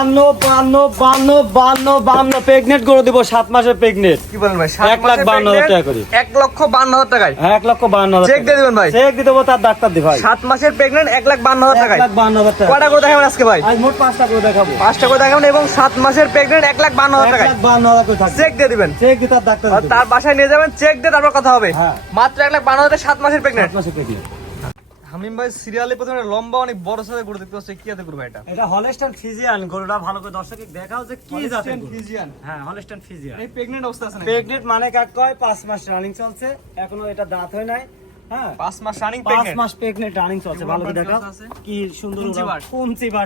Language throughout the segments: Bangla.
বান্ন বান্ন বান্ন বান্ন বান্ন প্রেগনেন্ট করে দিব সাত মাসের প্রেগনেন্ট কি বলেন ভাই এক লাখ বান্ন হাজার টাকা করে। এক লক্ষ বান্ন হাজার টাকায়? এক লক্ষ বান্ন হাজার চেক দিয়ে দিবেন ভাই। চেক দিয়ে দেবো তার ডাক্তার দি ভাই। সাত মাসের প্রেগনেন্ট এক লাখ বান্ন হাজার এক লাখ বান্ন হাজার টাকা। কয়টা করে দেখাবেন আজকে ভাই? আজ মোট পাঁচটা করে দেখাবো। পাঁচটা করে দেখাবেন এবং সাত মাসের প্রেগনেন্ট এক লাখ বান্ন হাজার এক লাখ বান্ন হাজার থাকবে। চেক দিয়ে দিবেন। চেক দিয়ে তার ডাক্তার তার বাসায় নিয়ে যাবেন চেক দিয়ে তারপর কথা হবে। হ্যাঁ। মাত্র এক লাখ বান্ন হাজার সাত মাসের সাত প্রেগনেন্ট মাসের প্রেগনেন্ট হামিম ভাই সিরিয়ালে প্রথমে লম্বা অনেক বড় সাথে গরু দেখতে পাচ্ছি। কি আছে গরু এটা? এটা হলস্টাইন ফিজিয়ান গরুটা ভালো করে দর্শকে দেখাও যে কি জাতের। ফিজিয়ান। হ্যাঁ হলস্টাইন ফিজিয়ান। এই প্রেগনেন্ট অবস্থা আছে না প্রেগনেন্ট মানে কাক কয়? পাঁচ মাস রানিং চলছে। এখনও এটা দাঁত হয় নাই। হ্যাঁ। পাঁচ মাস রানিং মাস রানিং চলছে। ভালো করে দেখাও। কি সুন্দর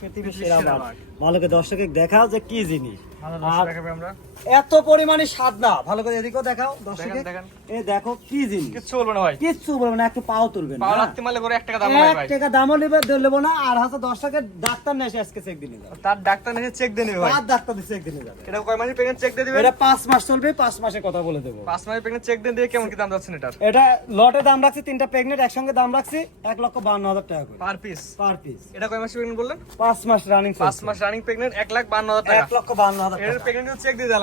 পৃথিবীর সেরা বাট। ভালো করে দর্শকে দেখাও যে কি জিনিস। ভালো আর আমরা। এত পরিমাণে স্বাদ না। ভালো করে এদিকেও দেখাও দর্শকে। দেখান। দেখো কি জিনিস। কিচ্ছু বলব না ভাই। কিচ্ছু বলবে না একটু পাও তুলবে না পাওয়া রাখতে মারলে করে এক টাকা দাম নাই ভাই। টাকা দামও নেবে নেব না। আর হাতে দর্শকের ডাক্তার এসে আজকে চেক দিনে যাবে তার ডাক্তার এসে চেক দিয়ে নেবে ভাই। পাঁচ ডাক্তার দিয়ে চেক দিনে যাবে এটা কয় মাসের প্রেগনেন্ট চেক দিয়ে দিবেন? এটা পাঁচ মাস চলবে পাঁচ মাসের কথা বলে দেবো। পাঁচ মাসের প্রেগনেন্ট চেক দিয়ে দিয়ে কেমন কি দাম যাচ্ছে এটা এটা লটে দাম রাখছি তিনটা প্রেগনেন্ট একসঙ্গে দাম রাখছি এক লক্ষ বান্ন হাজার টাকা করে। পার পিস পার পিস এটা কয় মাসে প্রেগনেন্ট বললেন? পাঁচ মাস রানিং পাঁচ মাস রানিং প্রেগনেন্ট এক লাখ বান্ন হাজার এক টাকা। লক্ষ বান্ন হাজার এর টাকা। প্রেগনেন্ট চেক দিয়ে দেওয়া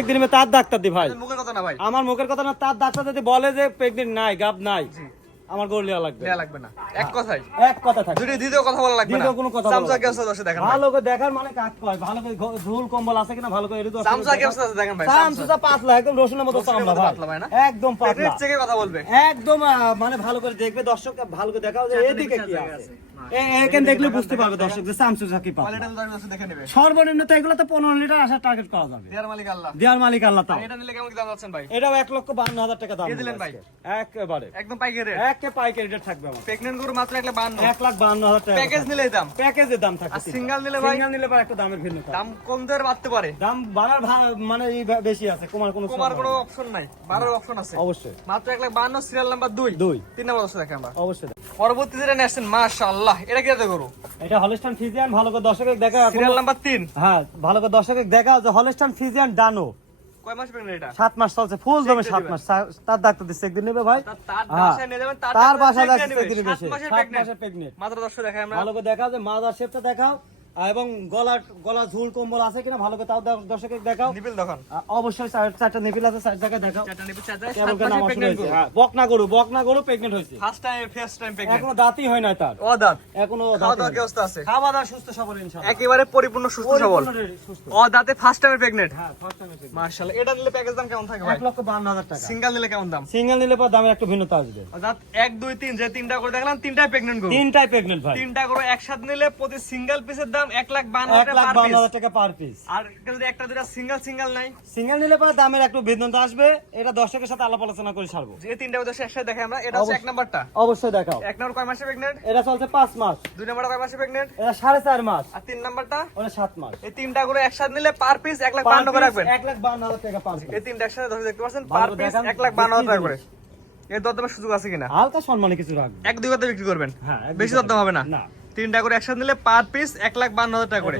একদিন তার ডাক্তার দিই ভাই। মুখের কথা না ভাই? আমার মুখের কথা না তার ডাক্তার যদি বলে যে একদিন নাই গাব নাই আমার লাগবে লাগবে না। এক এক কথা থাকে। দ্বিতীয় কথা বলা লাগবে না। কোনো কথা সামসা দেখেন ভালো করে দেখার মানে কাজ কয়? ভালো করে ঝুল কম্বল আছে কিনা ভালো করে সামসা দেখেন ভাই সামসা পাতলা একদম রসুনের মতো ভাই। একদম পাতলা। কথা বলবে। একদম মানে ভালো করে দেখবে দর্শক ভালো করে দেখাও যে এদিকে কি আছে। এখানে দেখলে বুঝতে পারবে দর্শক যে নেবে। সর্বনিম্ন তো এগুলো তো পনেরো লিটার আসার টার্গেট করা যাবে। দেয়ার মালিক আল্লাহ। মালিক আল্লাহ তাও। এটা নিলে কেমন দাম যাচ্ছেন ভাই? এটাও এক লক্ষ বান্ন হাজার টাকা দাম দিলেন ভাই? একেবারে। একদম পাইকারি রেট একে পাইকারি রেট থাকবে আমার। গরু মাত্র এক লাখ বান্ন। এক লাখ বান্ন হাজার টাকা প্যাকেজ নিলেই দাম। প্যাকেজের দাম থাকবে single নিলে ভাই? সিঙ্গেল নিলে পরে একটা দামের ভিন্নতা। দাম কম দরে বাড়তে পারে। দাম বাড়ার মানে বেশি আছে। কমার কোনো কমার কোনো অপশন নাই। বাড়ার অপশন আছে। অবশ্যই। মাত্র এক লাখ বান্ন সিরিয়াল নাম্বার দুই। দুই। তিন নাম্বার দর্শক দেখে আমরা। অবশ্যই। পরবর্তী যেটা নিয়ে আসছেন মাশাআল্লাহ। এটা কি এত গরু? এটা হলস্টান ফিজিয়ান ভালো করে দর্শকের দেখা সিরিয়াল নাম্বার তিন। হ্যাঁ ভালো করে দর্শকের দেখা যে হলস্টান ফিজিয়ান ডানো। কয় মাস প্রেগনেন্ট এটা? সাত মাস চলছে ফুল মাস। তার ডাক্তার দিচ্ছে একদিন নেবে ভাই? তার- হ্যাঁ। বাসায় নিয়ে যাবেন, তার ডাক্তার মাসের মাত্র দর্শক দেখাই আমরা। ভালো করে দেখাও যে মাদার শেপটা দেখাও। এবং গলার গলা ঝুল কম্বল আছে কিনা ভালো করে তাও দর- দর্শকে দেখাও। নিবিল দোকান আ, অবশ্যই চার- চারটা নিপিল আছে চার জায়গায় দেখাও। চারটা নিবিল চার জায়গায়, আমার শুরু গরু। হ্যাঁ গরু বকনা গরু প্রেগনেন্ট হয়েছে। First time first time pregnant এখনও দাঁতই হয় না তার। ও দাঁত এখনও দাঁতই কি অবস্থা আছে? খাওয়া দাওয়া সুস্থ সবল ইনশাআল্লাহ। একেবারে পরিপূর্ণ সুস্থ সবল। ও দাঁতে ফার্স্ট টাইম প্রেগনেন্ট হ্যাঁ ফার্স্ট টাইমে pregnant। মাশাআল্লাহ এটা নিলে প্যাকেজ দাম কেমন থাকে ভাই? এক লক্ষ বান্ন হাজার টাকা। সিঙ্গেল নিলে কেমন দাম? সিঙ্গেল নিলে পর দামের একটু ভিন্নতা আসবে। দাঁত এক দুই তিন যে তিনটা করে দেখলাম তিনটাই প্রেগনেন্ট গরু। তিনটাই প্রেগনেন্ট ভাই। তিনটা করে একসাথে নিলে প্রতি সিঙ্গেল পিসের দাম এক এক লাখ বান্ন হাজার টাকা পার পিস আর যদি একটা দুটা সিঙ্গেল সিঙ্গেল নাই। সিঙ্গেল নিলে পরে দামের একটু ভিন্নতা আসবে। এটা দর্শকের সাথে আলাপ আলোচনা করে ছাড়বো। যে তিনটা উদ্দেশ্য একসাথে দেখে আমরা এটা হচ্ছে এক নাম্বারটা। অবশ্যই দেখাও। এক নম্বর কয় মাসে প্রেগনেন্ট এটা চলছে পাঁচ মাস। দুই নম্বরটা কয় মাসে প্রেগনেন্ট এটা সাড়ে চার মাস। আর তিন নাম্বারটা? ওটা সাত মাস। এই তিনটা করে একসাথে নিলে পার পিস এক লাখ বান্ন করে রাখবেন। এক লাখ বান্ন হাজার টাকা পার piece। এই তিনটা একসাথে দশ দেখতে পাচ্ছেন পার পিস এক লাখ বান্ন হাজার টাকা করে। এর দরদামের সুযোগ আছে কিনা? হালকা সম্মানে কিছু রাখবে এক দুই কথা বিক্রি করবেন? হ্যাঁ বেশি দরদাম হবে না? না। তিনটা করে একসাথে নিলে পার পিস এক লাখ বান্ন হাজার টাকা করে।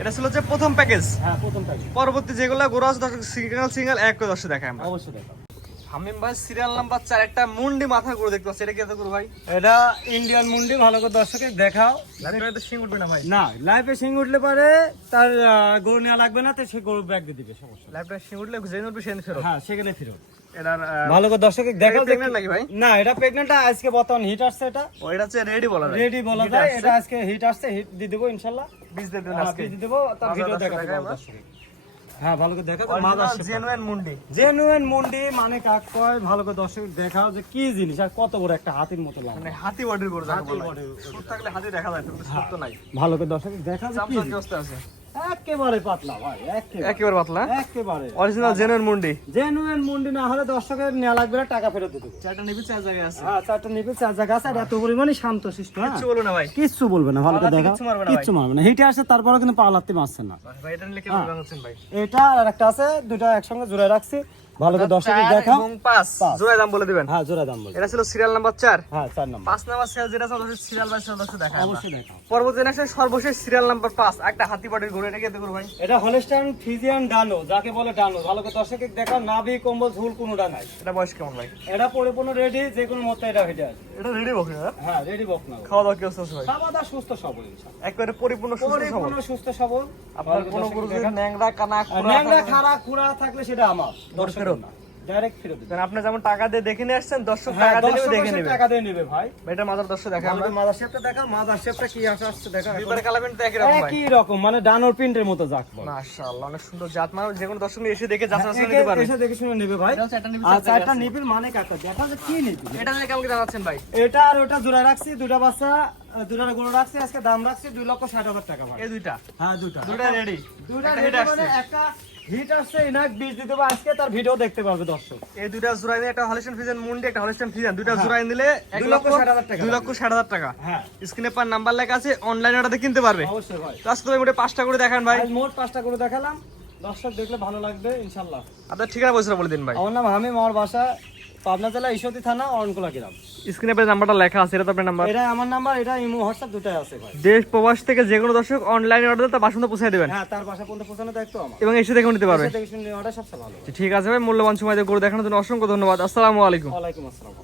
এটা ছিল হচ্ছে প্রথম প্যাকেজ পরবর্তী যেগুলো গরু আছে সিঙ্গেল সিঙ্গেল এক করে দশে দেখায় আমরা। অবশ্যই হামিম ভাই সিরিয়াল নাম্বার চার একটা মুন্ডি মাথা করে দেখতে পাচ্ছি। এটা কি করু ভাই? এটা ইন্ডিয়ান মুন্ডি ভালো করে দর্শকে দেখাও। লাইফে তো শিং উঠবে না ভাই? না লাইফে সিং উঠলে পারে তার গরু নেওয়া লাগবে না তো সে গরু ব্যাগ দিয়ে দিবে সমস্যা। লাইফটা শিং উঠলে জেনে উঠবে সেদিন ফেরত। হ্যাঁ সেখানে ফিরত। এটার ভালো করে দর্শকে নাকি ভাই? না এটা আজকে বর্তমান হিট আসছে এটা। ও এটা হচ্ছে রেডি বলা যায়। রেডি বলা যায় এটা আজকে হিট আসছে হিট দিয়ে দেবো বীজ দেবেন হ্যাঁ, আজকে। দেবো তার ভিডিও আমরা। দর্শকে। হ্যাঁ ভালো করে জেনুইন মুন্ডি। জেনুইন মুন্ডি মানে কাক কয় ভালো করে দর্শক দেখাও যে কি জিনিস আর কত বড় একটা হাতির মতো লাগে মানে হাতি বডির যাকে হাতি। সুর থাকলে হাতি দেখা যায় তো নাই। ভালো করে দর্শক দেখাও যে কি আছে? একেবারে পাতলা ভাই একেবারে। একেবারে পাতলা? একেবারে। অরিজিনাল জেনুইন মুন্ডি? জেনুইন মুন্ডি না হলে দর্শকের নেওয়া লাগবে না টাকা ফেরত দিতে চারটা নিবি চার জায়গায় আছে। হ্যাঁ চারটা নিবে চার জায়গা আছে। আর এত পরিমাণে শান্ত শিষ্ট হ্যাঁ? কিছু বলো না ভাই। কিচ্ছু বলবে না ভালো করে পালাতে দেখা মারবে না কিচ্ছু মারবে না। হিটে আসে তারপরে কিন্তু পালাতে পারছেন না। ভাই এটা নিলে কেমন ভাই? এটা আর একটা আছে দুটো একসঙ্গে জুড়ে রাখছি। ভালো করে দর্শকের চার দেখাও। পাঁচ। জোড়ায় দাম বলে দিবেন। হ্যাঁ জোড়া দাম বলবে এটা ছিল সিরিয়াল নাম্বার চার। হ্যাঁ চার নম্বর পাঁচ নাম্বার সিরিয়াল যেটা চলছে সিরিয়াল বাই সিরিয়াল দেখা। অবশ্যই দেখাও। পরবর্তী নেক্সট সর্বশেষ সিরিয়াল নাম্বার পাঁচ। একটা হাতি পাটির গরু এটা কেতে করো ভাই? এটা হলস্টাইন ফিজিয়ান ডানো যাকে বলে ডানো। ভালো করে দর্শকে দেখাও নাভি কম্বল ঝুল কোনোটা নাই। এটা বয়স কেমন ভাই? এটা পরিপূর্ণ রেডি যে কোনো মতো এটা হেঁটে আসবে। এটা রেডি বকরি না? হ্যাঁ রেডি বক না। খাওয়া দাওয়া কি আছে ভাই? খাওয়া দাওয়া সুস্থ সবল ইনশাআল্লাহ। একবারে পরিপূর্ণ সুস্থ সবল। পরিপূর্ণ সুস্থ সবল। আপনার কোনো গরু ন্যাংরা কানা আর ন্যাংরা খাড়া খুড়া থাকলে সেটা আমার। দর্শকের ফেরত। ডাইরেক্ট ফেরত দিবে আপনি যেমন টাকা দিয়ে দেখে নিয়ে আসছেন দর্শক হ্যাঁ টাকা দিয়ে দেখে নেবে। টাকা দিয়ে নেবে ভাই। এটা মাদার দর্শক দেখা আমরা মাদার শেপটা দেখা মাদার শেপটা কি আসে আসছে দেখা দুইবারে কালাবেন তো একই রকম ভাই। একই রকম মানে ডানোর প্রিন্টের মতো যাক মাশাআল্লাহ অনেক সুন্দর জাত মানে যে কোনো দর্শক এসে দেখে যাচাই বাছাই নিতে পারবে। এসে দেখে শুনে নেবে ভাই। এটা হচ্ছে একটা নিবি, আর চারটা। নিপিল মানে কাকা দেখা যে কি নিপিল এটা নিয়ে কেমন কি জানাচ্ছেন ভাই? এটা আর ওটা জোড়া রাখছি দুটা বাচ্চা দুটা গরু রাখছি আজকে দাম রাখছি দুই লক্ষ ষাট হাজার টাকা ভাই। এই দুইটা? হ্যাঁ দুটা দুইটা রেডি hit আসছে। মানে একটা হিট আসছে ইনাক বীজ দিতে পারবে আজকে তার ভিডিও দেখতে পারবে দর্শক। এই দুইটা জোড়াই নিয়ে একটা হলিস্টন ফিজেন মুন্ডি একটা হলিস্টন ফিজেন। জোড়াই নিলে দু লক্ষ লক্ষ ষাট হাজার টাকা। দু লক্ষ ষাট হাজার টাকা। হ্যাঁ। স্ক্রিনে পার নাম্বার লেখা আছে অনলাইনে ওটাতে কিনতে পারবে। অবশ্যই ভাই। তো আজকে তুমি মোটে পাঁচটা করে দেখান ভাই। মোট পাঁচটা করে দেখালাম। দর্শক দেখলে ভালো লাগবে ইনশাল্লাহ। আপনার ঠিকানা বলছিলাম বলে দিন ভাই। আমার নাম হামিম আমার বাসা পাবনা জেলা ঈশ্বরী থানা অরণকুলা গ্রাম। স্ক্রিনে পে নাম্বারটা লেখা আছে এটা তো আপনার নাম্বার? এটা আমার নাম্বার এটা ইমো হোয়াটসঅ্যাপ দুটাই আছে ভাই। দেশ প্রবাস থেকে যে কোনো দর্শক অনলাইনে অর্ডার তার বাসন্ত পৌঁছে দেবেন। হ্যাঁ তার বাসা পর্যন্ত পৌঁছানো দায়িত্ব আমার। এবং এসে দেখে নিতে পারবে। এসে দেখে নিতে অর্ডার সবচেয়ে ভালো ঠিক আছে ভাই মূল্যবান সময় দিয়ে গরু দেখানোর জন্য অসংখ্য ধন্যবাদ। আসসালামু আলাইকুম। ওয়ালাইকুম আসসালাম।